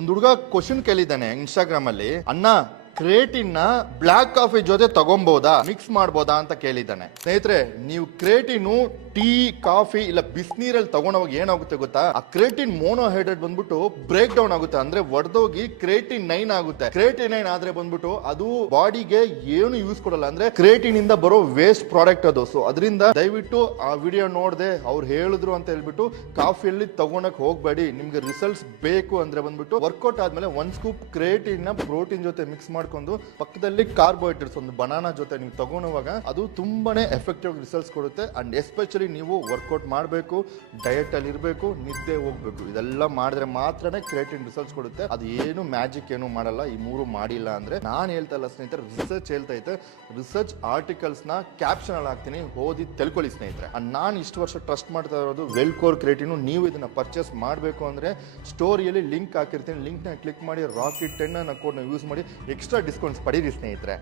ಒಂದು ಹುಡುಗ question ಕೇಳಿದ್ದಾನೆ Instagram ಅಲ್ಲಿ, ಅಣ್ಣ ಕ್ರೇಟಿನ್ ನ ಬ್ಲಾಕ್ ಕಾಫಿ ಜೊತೆ ತಗೊಂಬೋದಾ, ಮಿಕ್ಸ್ ಮಾಡ್ಬೋದಾ ಅಂತ ಕೇಳಿದ್ದಾನೆ. ಸ್ನೇಹಿತರೆ, ನೀವು ಕ್ರೇಟಿನ್ ಟೀ ಕಾಫಿ ಇಲ್ಲ ಬಿಸಿನೀರಲ್ಲಿ ತಗೊಂಡೋಗಿ ಏನಾಗುತ್ತೆ ಗೊತ್ತಾ, ಆ ಕ್ರೇಟಿನ್ ಮೋನೋಹೈಡ್ರೇಟ್ ಬಂದ್ಬಿಟ್ಟು ಬ್ರೇಕ್ ಡೌನ್ ಆಗುತ್ತೆ, ಅಂದ್ರೆ ಒಡೆದೋಗಿ ಕ್ರೇಟಿನ್ 9 ಆಗುತ್ತೆ. ಕ್ರೇಟಿನ್ 9 ಆದ್ರೆ ಬಂದ್ಬಿಟ್ಟು ಅದು ಬಾಡಿಗೆ ಏನು ಯೂಸ್ ಕೊಡಲ್ಲ, ಅಂದ್ರೆ ಕ್ರೇಟಿನ್ ಇಂದ ಬರೋ ವೇಸ್ಟ್ ಪ್ರಾಡಕ್ಟ್ ಅದು. ಸೊ ಅದರಿಂದ ದಯವಿಟ್ಟು ಆ ವಿಡಿಯೋ ನೋಡದೆ ಅವ್ರು ಹೇಳಿದ್ರು ಅಂತ ಹೇಳ್ಬಿಟ್ಟು ಕಾಫಿಯಲ್ಲಿ ತಗೊಳಕ್ ಹೋಗ್ಬೇಡಿ. ನಿಮ್ಗೆ ರಿಸಲ್ಟ್ಸ್ ಬೇಕು ಅಂದ್ರೆ ಬಂದ್ಬಿಟ್ಟು ವರ್ಕೌಟ್ ಆದ್ಮೇಲೆ 1 ಸ್ಕೂಪ್ ಕ್ರೇಟಿನ್ ನ ಪ್ರೋಟೀನ್ ಜೊತೆ ಮಿಕ್ಸ್ ಮಾಡ್ಕೊಂಡು ಪಕ್ಕದಲ್ಲಿ ಕಾರ್ಬೋಹೈಡ್ರೇಟ್ಸ್ ಒಂದು ಬನಾನಾ ಜೊತೆ ನೀವು ತಗೊಳುವಾಗ ಅದು ತುಂಬಾನೇ ಎಫೆಕ್ಟಿವ್ ರಿಸಲ್ಟ್ಸ್ ಕೊಡುತ್ತೆ. ಅಂಡ್ ಎಸ್ಪೆಷಲಿ ನೀವು ವರ್ಕೌಟ್ ಮಾಡಬೇಕು, ಡಯಟ್ ಅಲ್ಲಿ ಇರಬೇಕು, ನಿದ್ದೆ ಹೋಗ್ಬೇಕು. ಇದೆಲ್ಲ ಮಾಡಿದ್ರೆ ಮಾತ್ರನೇ ಕ್ರೇಟಿನ್ ರಿಸಲ್ಟ್ಸ್ ಕೊಡುತ್ತೆ. ಅದು ಏನು ಮ್ಯಾಜಿಕ್ ಏನು ಮಾಡಲ್ಲ. ಈ ಮೂರು ಮಾಡಿಲ್ಲ ಅಂದ್ರೆ ನಾನು ಹೇಳ್ತಾ ಇಲ್ಲ ಸ್ನೇಹಿತರೆ, ರಿಸರ್ಚ್ ಹೇಳ್ತಾ ಐತೆ. ರಿಸರ್ಚ್ ಆರ್ಟಿಕಲ್ಸ್ ನ ಕ್ಯಾಪ್ಷನ್ ಅಲ್ಲಿ ಹಾಕ್ತೀನಿ, ಓದಿ ತಿಳ್ಕೊಳ್ಳಿ ಸ್ನೇಹಿತರೆ. ನಾನು ಇಷ್ಟು ವರ್ಷ ಟ್ರಸ್ಟ್ ಮಾಡ್ತಾ ಇರೋದು ವೆಲ್ಕೋರ್ ಕ್ರೇಟಿನ್. ನೀವು ಇದನ್ನ ಪರ್ಚೇಸ್ ಮಾಡಬೇಕು ಅಂದ್ರೆ ಸ್ಟೋರಿಯಲ್ಲಿ ಲಿಂಕ್ ಹಾಕಿರ್ತೀನಿ, ಲಿಂಕ್ ನ ಕ್ಲಿಕ್ ಮಾಡಿ ರಾಕೆಟ್ 10 ಅನ್ನೋ ಕೋಡ್ ಯೂಸ್ ಮಾಡಿ ಎಕ್ಸ್ಟ್ರಾ ಡಿಸ್ಕೌಂಟ್ಸ್ ಪಡೀರಿ ಸ್ನೇಹಿತರೆ.